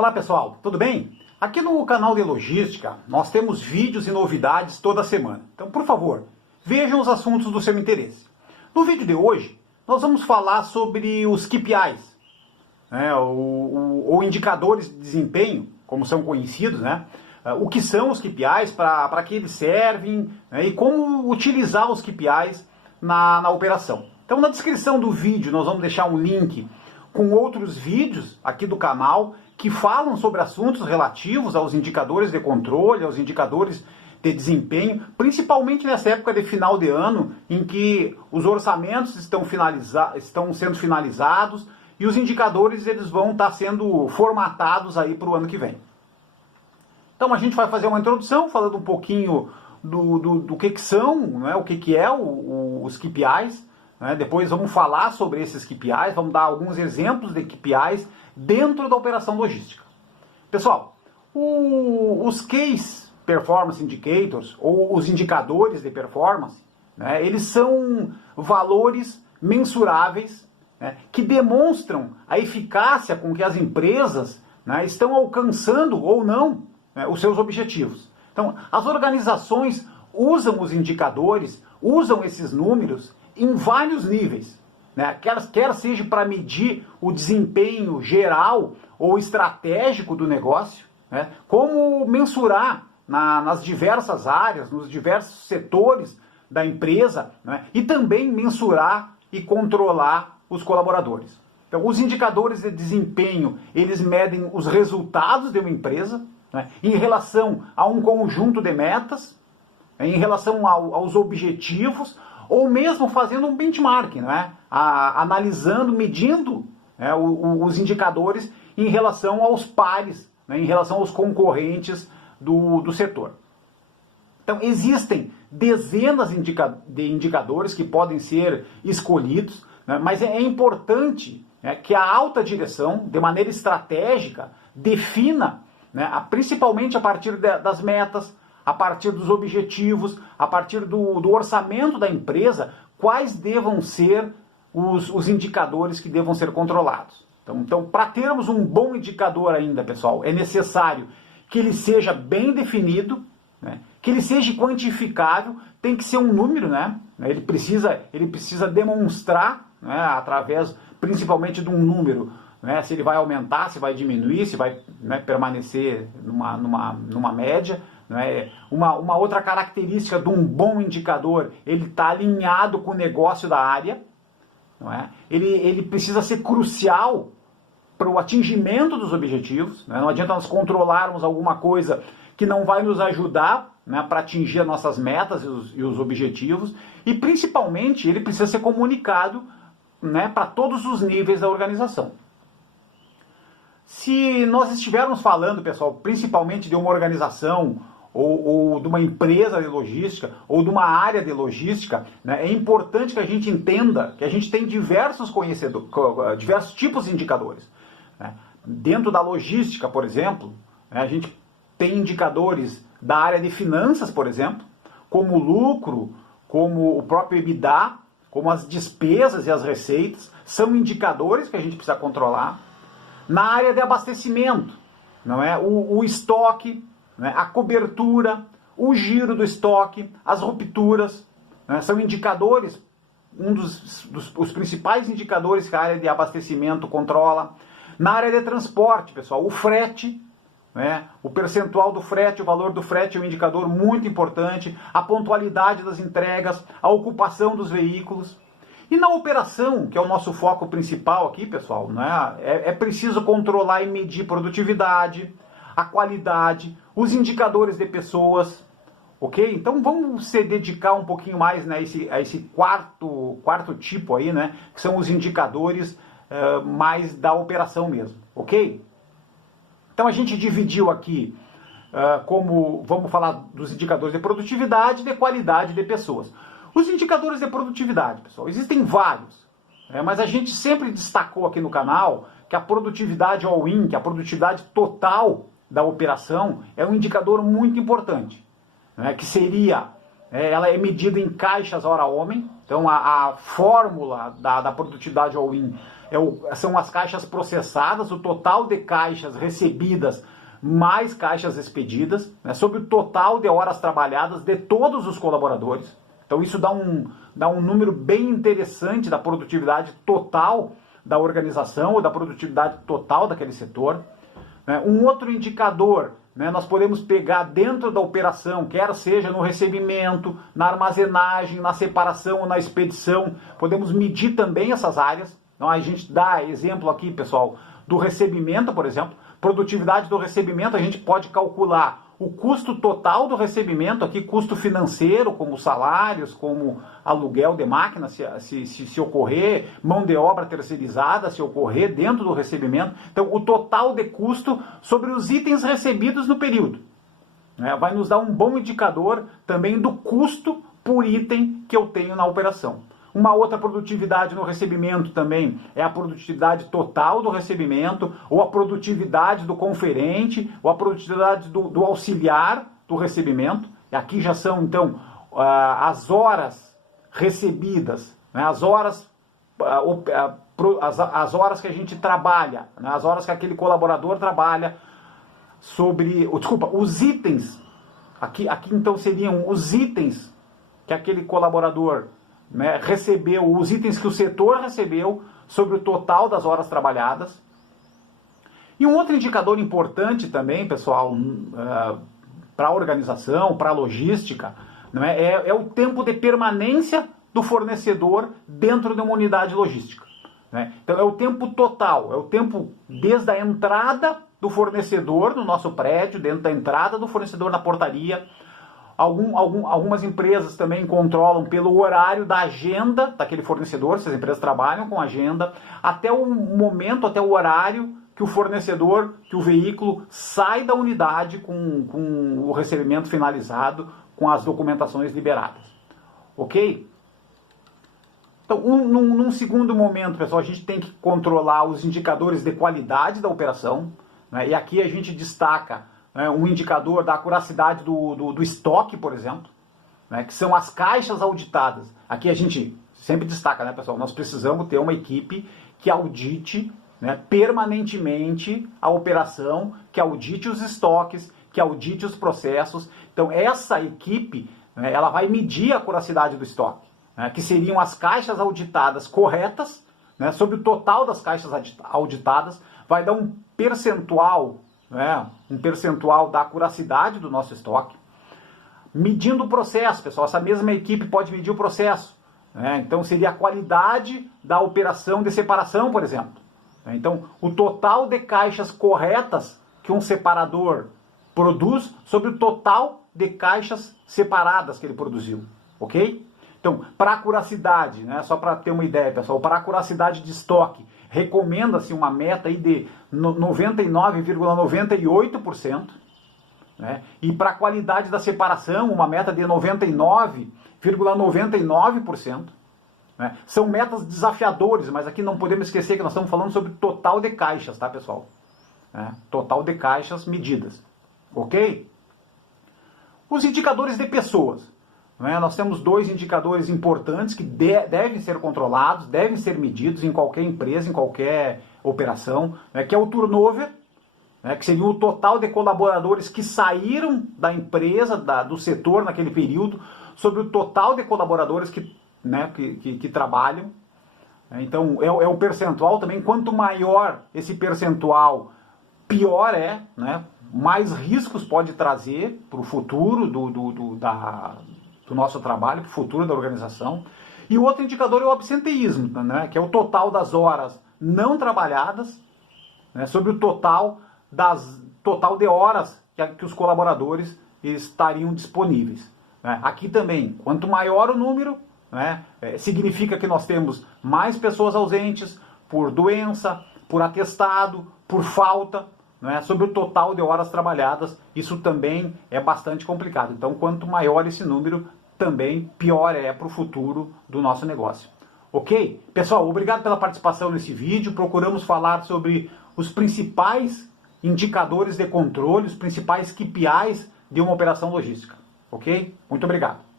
Olá pessoal, tudo bem? Aqui no canal de Logística nós temos vídeos e novidades toda semana. Então, por favor, vejam os assuntos do seu interesse. No vídeo de hoje, nós vamos falar sobre os KPIs, né, ou indicadores de desempenho, como são conhecidos, né? O que são os KPIs, para que eles servem, né, e como utilizar os KPIs na operação. Então, na descrição do vídeo nós vamos deixar um link com outros vídeos aqui do canal que falam sobre assuntos relativos aos indicadores de controle, aos indicadores de desempenho, principalmente nessa época de final de ano, em que os orçamentos estão sendo finalizados e os indicadores eles vão estar sendo formatados aí para o ano que vem. Então a gente vai fazer uma introdução falando um pouquinho do que são, né, o que é os KPIs, né? Depois vamos falar sobre esses KPIs, vamos dar alguns exemplos de KPIs dentro da operação logística. Pessoal, os Case Performance Indicators, ou os indicadores de performance, né, eles são valores mensuráveis, né, que demonstram a eficácia com que as empresas, né, estão alcançando ou não, né, os seus objetivos. Então, as organizações usam os indicadores, usam esses números em vários níveis, né? Quer seja para medir o desempenho geral ou estratégico do negócio, né? Como mensurar nas diversas áreas, nos diversos setores da empresa, né? E também mensurar e controlar os colaboradores. Então, os indicadores de desempenho, eles medem os resultados de uma empresa, né, em relação a um conjunto de metas, né, em relação aos objetivos, ou mesmo fazendo um benchmark, né? Analisando, medindo, né, os indicadores em relação aos pares, né, em relação aos concorrentes do setor. Então, existem dezenas de indicadores que podem ser escolhidos, né, mas é importante, né, que a alta direção, de maneira estratégica, defina, né, principalmente a partir das metas, a partir dos objetivos, a partir do orçamento da empresa, quais devam ser os indicadores que devam ser controlados. Então, para termos um bom indicador ainda, pessoal, é necessário que ele seja bem definido, né, que ele seja quantificável, tem que ser um número, né? Ele precisa demonstrar, né, através principalmente de um número, né, se ele vai aumentar, se vai diminuir, se vai, né, permanecer numa média. Né? Uma outra característica de um bom indicador, ele está alinhado com o negócio da área. Não é? Ele precisa ser crucial para o atingimento dos objetivos. Né? Não adianta nós controlarmos alguma coisa que não vai nos ajudar, né, para atingir as nossas metas e os objetivos. E principalmente ele precisa ser comunicado, né, para todos os níveis da organização. Se nós estivermos falando, pessoal, principalmente de uma organização ou de uma empresa de logística ou de uma área de logística, né, é importante que a gente entenda que a gente tem diversos tipos de indicadores. Né? Dentro da logística, por exemplo, né, a gente tem indicadores da área de finanças, por exemplo, como o lucro, como o próprio EBITDA, como as despesas e as receitas, são indicadores que a gente precisa controlar. Na área de abastecimento, não é? O estoque, né? A cobertura, o giro do estoque, as rupturas, né? São indicadores, os principais indicadores que a área de abastecimento controla. Na área de transporte, pessoal, o frete, né? O percentual do frete, o valor do frete é um indicador muito importante, a pontualidade das entregas, a ocupação dos veículos. E na operação, que é o nosso foco principal aqui, pessoal, né, é preciso controlar e medir produtividade, a qualidade, os indicadores de pessoas, ok? Então vamos se dedicar um pouquinho mais, né, a esse quarto tipo aí, né, que são os indicadores mais da operação mesmo, ok? Então a gente dividiu aqui, como vamos falar dos indicadores de produtividade e de qualidade de pessoas. Os indicadores de produtividade, pessoal, existem vários, mas a gente sempre destacou aqui no canal que a produtividade all-in, que a produtividade total da operação é um indicador muito importante, né, que seria, ela é medida em caixas hora-homem. Então a fórmula da produtividade all-in são as caixas processadas, o total de caixas recebidas mais caixas expedidas, né, sobre o total de horas trabalhadas de todos os colaboradores. Então isso dá um número bem interessante da produtividade total da organização ou da produtividade total daquele setor. Um outro indicador, né, nós podemos pegar dentro da operação, quer seja no recebimento, na armazenagem, na separação ou na expedição, podemos medir também essas áreas. Então a gente dá exemplo aqui, pessoal, do recebimento, por exemplo. Produtividade do recebimento, a gente pode calcular o custo total do recebimento, aqui custo financeiro, como salários, como aluguel de máquina, se ocorrer, mão de obra terceirizada, se ocorrer dentro do recebimento. Então, o total de custo sobre os itens recebidos no período, né, vai nos dar um bom indicador também do custo por item que eu tenho na operação. Uma outra produtividade no recebimento também é a produtividade total do recebimento, ou a produtividade do conferente, ou a produtividade do auxiliar do recebimento. E aqui já são, então, as horas recebidas, né, as horas que a gente trabalha, né, as horas que aquele colaborador trabalha os itens. Aqui então seriam os itens que aquele colaborador, né, recebeu, os itens que o setor recebeu sobre o total das horas trabalhadas. E um outro indicador importante também, pessoal, para a organização, para a logística, né, é o tempo de permanência do fornecedor dentro de uma unidade logística. Né? Então é o tempo total, é o tempo desde a entrada do fornecedor no nosso prédio, dentro da entrada do fornecedor na portaria. Algumas empresas também controlam pelo horário da agenda daquele fornecedor, se as empresas trabalham com agenda, até o momento, até o horário que o fornecedor, que o veículo sai da unidade com o recebimento finalizado, com as documentações liberadas. Ok? Então, num segundo momento, pessoal, a gente tem que controlar os indicadores de qualidade da operação, né? E aqui a gente destaca um indicador da acuracidade do estoque, por exemplo, né, que são as caixas auditadas. Aqui a gente sempre destaca, né, pessoal, nós precisamos ter uma equipe que audite, né, permanentemente a operação, que audite os estoques, que audite os processos. Então essa equipe, né, ela vai medir a acuracidade do estoque, né, que seriam as caixas auditadas corretas, né, sobre o total das caixas auditadas, vai dar um percentual da acuracidade do nosso estoque. Medindo o processo, pessoal, essa mesma equipe pode medir o processo. Né? Então seria a qualidade da operação de separação, por exemplo. Então o total de caixas corretas que um separador produz sobre o total de caixas separadas que ele produziu. Ok? Então, para acuracidade, né, só para ter uma ideia, pessoal, para acuracidade de estoque, recomenda-se uma meta aí de 99,98%, né, e para a qualidade da separação, uma meta de 99,99%. Né. São metas desafiadoras, mas aqui não podemos esquecer que nós estamos falando sobre total de caixas, tá, pessoal? Total de caixas medidas. Ok? Os indicadores de pessoas. Nós temos dois indicadores importantes que devem ser controlados, devem ser medidos em qualquer empresa, em qualquer operação, que é o turnover, que seria o total de colaboradores que saíram da empresa, do setor naquele período, sobre o total de colaboradores que trabalham. Então é o percentual também. Quanto maior esse percentual, pior é, né? Mais riscos pode trazer para o futuro do nosso trabalho, para o futuro da organização. E o outro indicador é o absenteísmo, né, que é o total das horas não trabalhadas, né, sobre o total de horas que os colaboradores estariam disponíveis. Né. Aqui também, quanto maior o número, né, significa que nós temos mais pessoas ausentes por doença, por atestado, por falta, né, sobre o total de horas trabalhadas. Isso também é bastante complicado. Então, quanto maior esse número, também pior é para o futuro do nosso negócio. Ok? Pessoal, obrigado pela participação nesse vídeo. Procuramos falar sobre os principais indicadores de controle, os principais KPIs de uma operação logística. Ok? Muito obrigado.